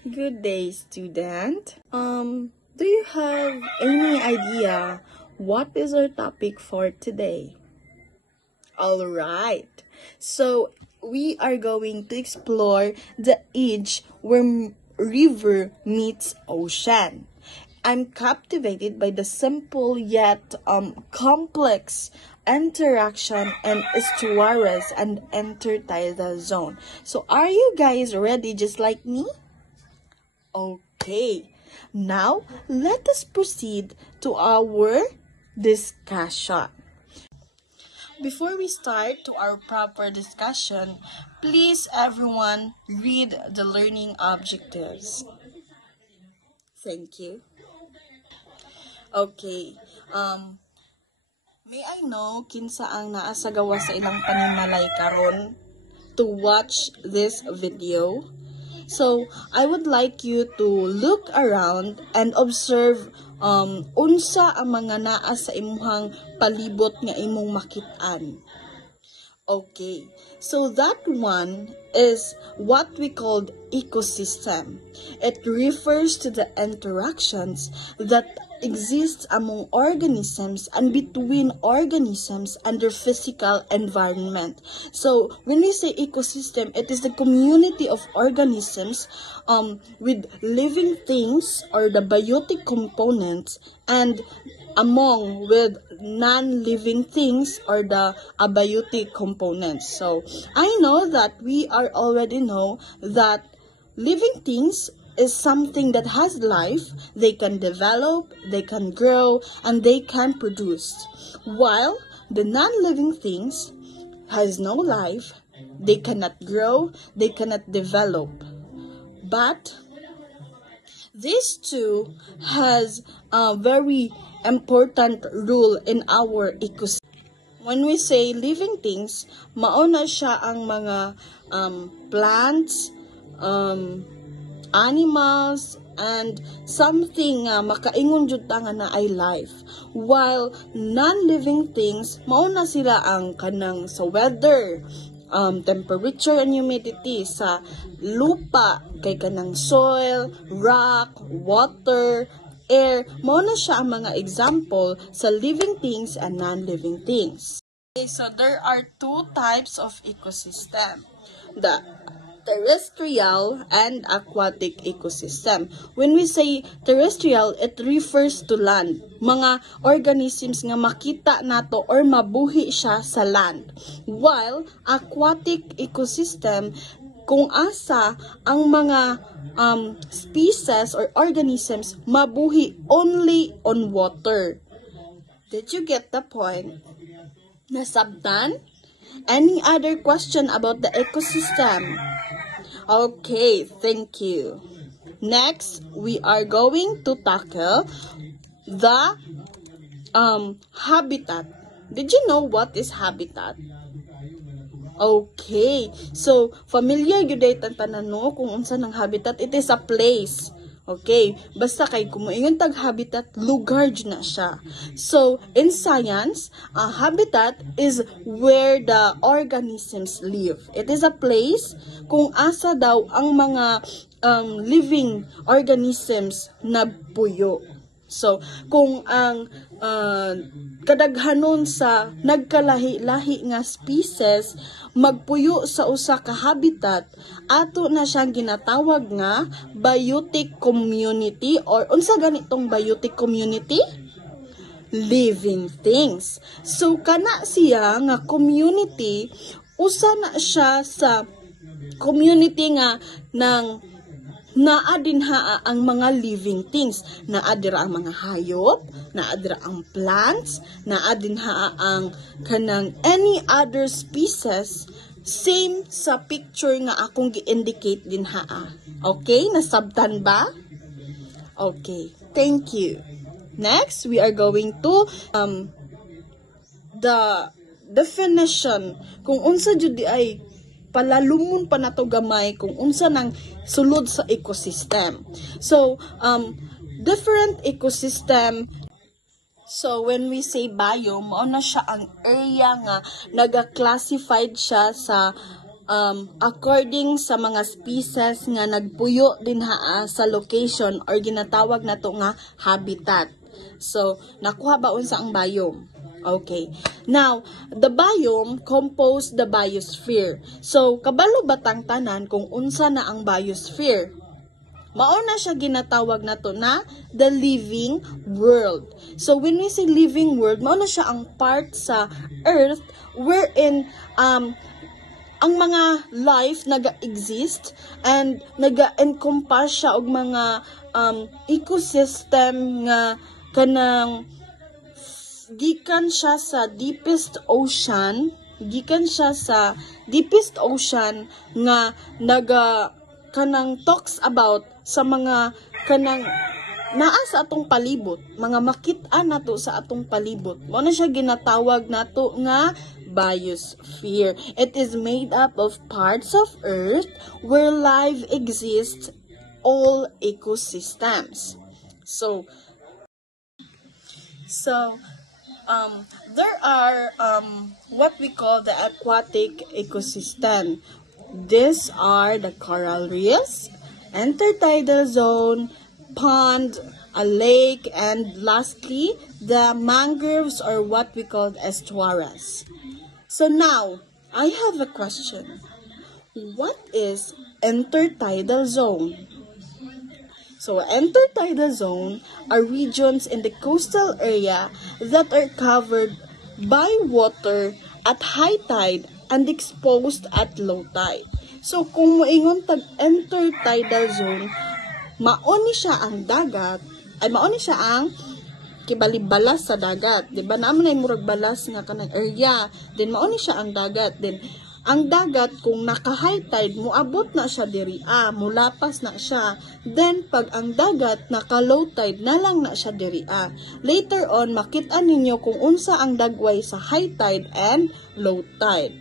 Good day, student. Do you have any idea what is our topic for today? All right. So we are going to explore the age where river meets ocean. I'm captivated by the simple yet complex interaction and estuaries and intertidal zone. So are you guys ready just like me? Okay, now let us proceed to our discussion. Before we start to our proper discussion, please everyone read the learning objectives. Thank you. Okay, may I know kinsa ang naa sa gawa sa ilang panimalay karon to watch this video? So, I would like you to look around and observe unsa ang mga naa sa imuhang palibot nga imong makitaan. Okay, so that one is what we called ecosystem. It refers to the interactions that exist among organisms and between organisms and their physical environment. So when we say ecosystem, it is the community of organisms with living things or the biotic components and among with non-living things or the abiotic components. So I know that we are already know that living things is something that has life. They can develop, they can grow, and they can produce. While the non-living things has no life, they cannot grow, they cannot develop. But these two has a very important role in our ecosystem. When we say living things, mauna siya ang mga plants, animals, and something makaingon jud ta nga na ay life. While non-living things, mauna sila ang kanang sa weather, temperature and humidity, sa lupa, kay kanang soil, rock, water, air, mauna siya ang mga example sa living things and non-living things. Okay, so there are two types of ecosystem. The terrestrial and aquatic ecosystem. When we say terrestrial, it refers to land. Mga organisms nga makita nato or mabuhi siya sa land. While aquatic ecosystem, kung asa ang mga species or organisms mabuhi only on water. Did you get the point? Nasabtan? Any other question about the ecosystem? Okay, thank you. Next, we are going to tackle the habitat. Did you know what is habitat? Okay, so familiar gyud ang tanan no kung unsa ng habitat. It is a place. Okay, basta kay kumuingon tag habitat, lugar jud na siya. So in science, a habitat is where the organisms live. It is a place kung asa daw ang mga living organisms nabuyo. So kung ang kadaghanon sa nagkalahi-lahi nga species magpuyo sa usa ka habitat, ato na siyang ginatawag nga biotic community, or unsa ganitong biotic community? Living things. So kana siya nga community, usa na siya sa community nga ng naa dinha ang mga living things. Naa dira ang mga hayop, naa dira ang plants, naa dinha ang kanang any other species, same sa picture nga akong gi-indicate dinha. Okay, nasabtan ba? Okay, thank you. Next, we are going to the definition kung unsa jud di ay palalumon pa nato gamay kung unsa nang sulod sa ecosystem. So, different ecosystem. So, when we say biome, mao na siya ang area nga naga-classified siya sa according sa mga species nga nagpuyo din sa location or ginatawag nato nga habitat. So, nakuha ba unsa ang biome? Okay. Now, the biome compose the biosphere. So, kabalo batang tanan kung unsa na ang biosphere? Mauna siya ginatawag nato na the living world. So, when we say living world, mauna siya ang part sa earth wherein ang mga life naga-exist and naga-encompass siya og mga ecosystem nga kanang gikan siya sa deepest ocean nga kanang talks about sa mga kanang naa sa atong palibot, mga makit-an nato sa atong palibot. Mao na siya ginatawag nato nga biosphere. It is made up of parts of earth where life exists, all ecosystems. So there are what we call the aquatic ecosystem. These are the coral reefs, intertidal zone, pond, a lake, and lastly, the mangroves or what we call estuaries. So now, I have a question. What is intertidal zone? So, intertidal zone are regions in the coastal area that are covered by water at high tide and exposed at low tide. So, kung moingon tag intertidal zone, mauni siya ang dagat, ay mauni siya ang kibalibalas sa dagat. Diba naman ay murag balas nga kanang area. Then, mauni siya ang dagat. Then, ang dagat, kung naka-high tide, muabot na siya diri, mulapas na siya. Then, pag ang dagat, naka-low tide, na lang na siya diri, Later on, makita ninyo kung unsa ang dagway sa high tide and low tide.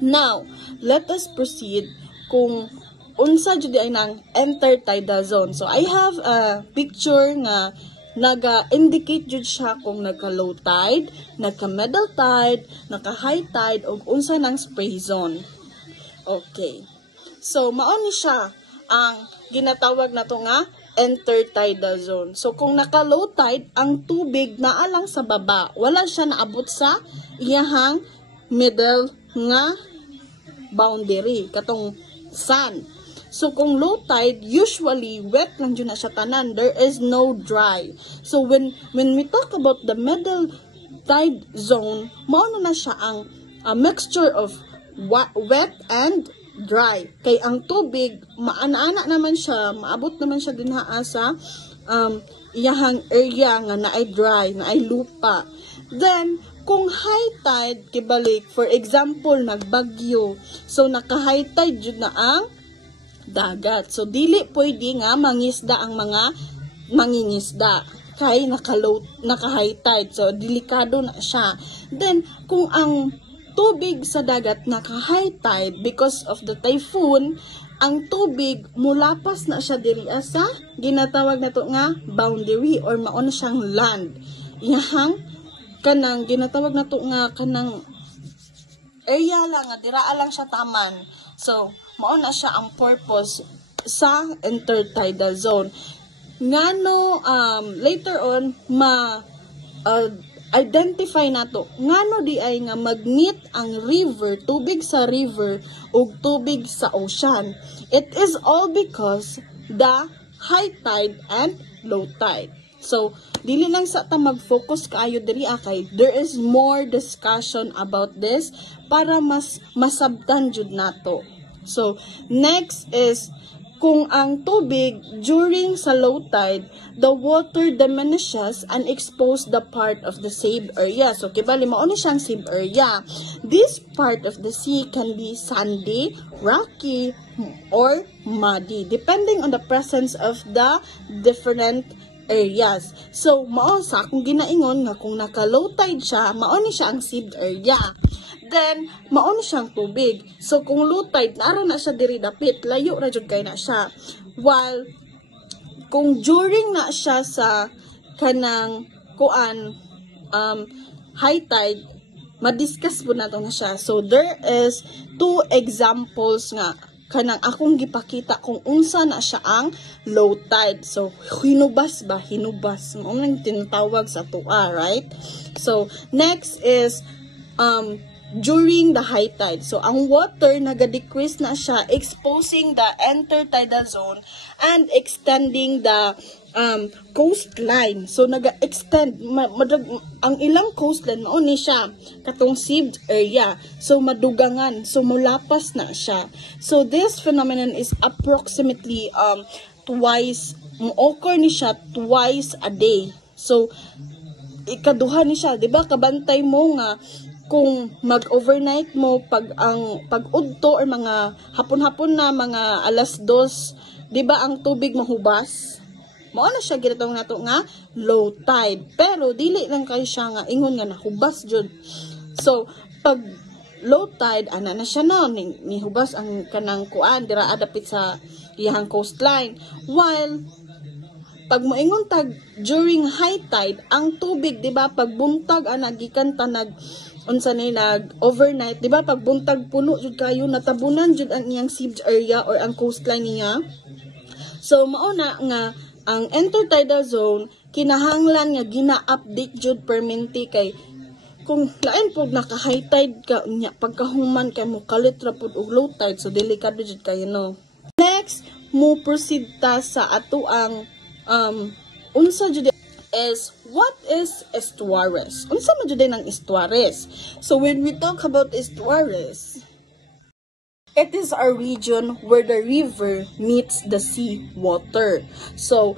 Now, let us proceed kung unsa jud ay nang intertidal zone. So, I have a picture nga naga-indicate jud siya kung nagka-low tide, nagka-middle tide, naka-high tide, o unsa ng spray zone. Okay. So, mauni siya ang ginatawag na to nga intertidal zone. So, kung naka-low tide, ang tubig naa lang sa baba. Wala siya naabot sa iyahang middle nga boundary, katong sand. So, kung low tide, usually, wet lang dyan na siya tanan. There is no dry. So, when we talk about the middle tide zone, mauna na siya ang mixture of wet and dry. Kay ang tubig, maana-ana naman siya, maabot naman siya din sa iyahang area nga na ay dry, na ay lupa. Then, kung high tide, kibalik, for example, nagbagyo, so naka-high tide dyan na ang dagat. So, dili pwede nga mangisda ang mga mangingisda kay naka-high tide. So, delikado na siya. Then, kung ang tubig sa dagat naka-high tide because of the typhoon, ang tubig mulapas na siya diri sa ginatawag na to nga boundary or maon siyang land. Iyahang kanang ginatawag na to nga kanang area lang nga dira lang siya taman. So, mao na siya ang purpose sa intertidal zone. Ngano later on identify nato ngano di ay nga mag-meet ang river, tubig sa river ug tubig sa ocean. It is all because the high tide and low tide. So, dili lang sa ta mag-focus kaayo diri kay there is more discussion about this para mas masabtan jud nato. So, next is, kung ang tubig during sa low tide, the water diminishes and expose the part of the saved area. So, kibali, mauna siyang saved area. This part of the sea can be sandy, rocky, or muddy, depending on the presence of the different areas. So, maosa, kung ginaingon nga kung naka-low tide siya, mauna siya ang saved area. Then, maon siyang tubig. So, kung low tide, naara na siya diri dapit, layo ra jud kay na siya. While, kung during na siya sa kanang high tide, madiscuss po nato na siya. So there is two examples nga kanang akong gipakita kung unsa na siya ang low tide. So hinubas ba? Hinubas. Mao nang tinatawag sa tuwa, right? So next is during the high tide. So, ang water naga-decrease na siya, exposing the intertidal zone and extending the coastline. So, naga-extend, ang ilang coastline, mauni siya, katong sieved area. So, madugangan. So, mulapas na siya. So, this phenomenon is approximately twice, mo-occur ni siya twice a day. So, ikaduha ni siya, di ba? Kabantay mo nga, kung mag-overnight mo pag-udto or mga hapon-hapon na mga alas 2, 'di ba ang tubig mahubas? Mao na siya ginatawag nato nga low tide. Pero dili lang kay siya nga ingon nga nahubas jud. So pag low tide ana na siya no ni hubas ang kanang kuan dira adapit sa iyang coastline. While pag moingon tag during high tide ang tubig 'di ba pag buntag ana gikan tanag unsa ni nag overnight, di ba pagbuntag puno jud kayo natabunan jud ang iyang sieved area or ang coastline niya. So mao na nga ang intertidal zone kinahanglan nga gina-update jud permanente kay kung lain pud naka high tide ka nya pagkahuman kay mo kalit ra pud og low tide, so delikado jud kayo no. Next mo proceed ta sa ato ang unsa jud is what is estuaries? Unsa man jud ang estuaries? So when we talk about estuaries, it is a region where the river meets the sea water. So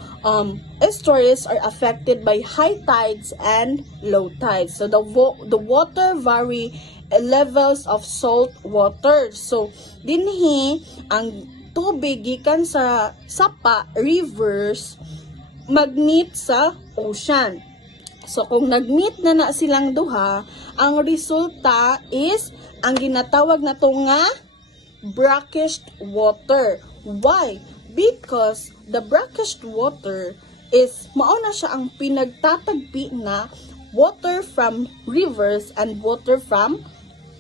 estuaries are affected by high tides and low tides. So the water vary levels of salt water. So dinhi ang tubig gikan sa sapa rivers mag-meet sa ocean. So, kung nag-meet na silang duha, ang resulta is ang ginatawag na to nga brackish water. Why? Because the brackish water is mauna siya ang pinagtatagpi na water from rivers and water from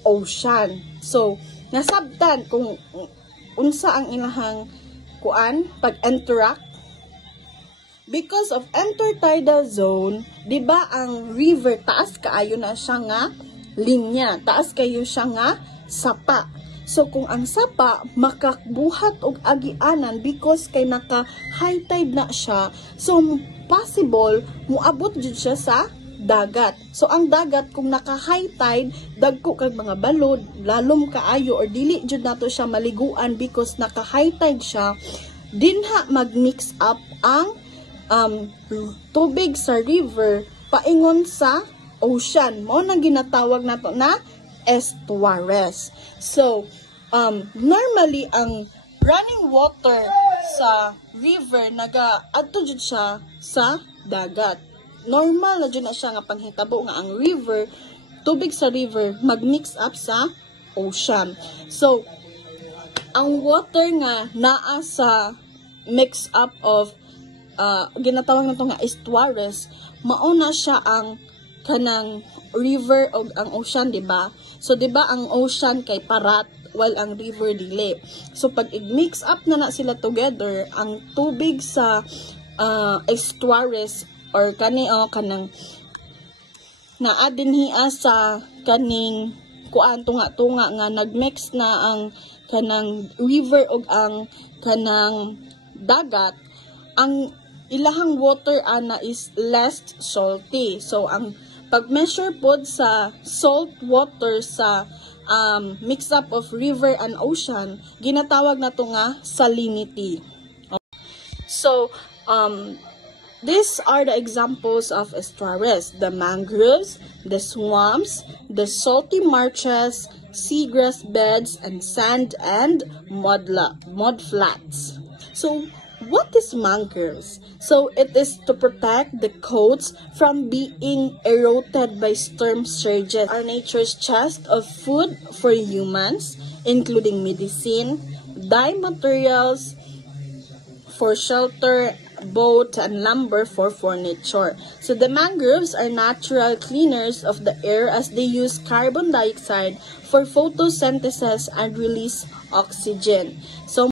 ocean. So, nasabtan kung unsa ang ilahang kuan pag-interact. Because of intertidal zone, di ba ang river taas kaayo na siya nga linya, taas kayo siya nga sapa. So kung ang sapa makakbuhat og agianan because kay naka high tide na siya, so possible muabot jud siya sa dagat. So ang dagat kung naka high tide, dagko kag mga balod, lalom kaayo or dili jud nato siya maliguan because naka high tide siya, dinha mag-mix up ang tubig sa river paingon sa ocean. Mo nang ginatawag nato na estuaries. So, normally ang running water sa river naga-adto jud siya sa dagat. Normal na jud na siya nga panghitabo nga ang river, tubig sa river mag-mix up sa ocean. So, ang water nga naa sa mix up of ginatawag na ito nga estuaries, mauna siya ang kanang river o ang ocean, di ba? So, di ba ang ocean kay parat while ang river dili. So, pag i-mix up na sila together, ang tubig sa estuaries or kanang naa dinhiya sa kaning kuan tunga-tunga nga nagmix na ang kanang river o ang kanang dagat, ang ilahang water ana is less salty. So ang pag-measure pod sa salt water sa mix up of river and ocean, ginatawag na to nga salinity. So these are the examples of estuaries: the mangroves, the swamps, the salty marshes, seagrass beds, and sand and mud flats. So what is mangroves? So it is to protect the coasts from being eroded by storm surges. Are nature's chest of food for humans, including medicine, dye materials for shelter, boat, and lumber for furniture. So the mangroves are natural cleaners of the air as they use carbon dioxide for photosynthesis and release oxygen. So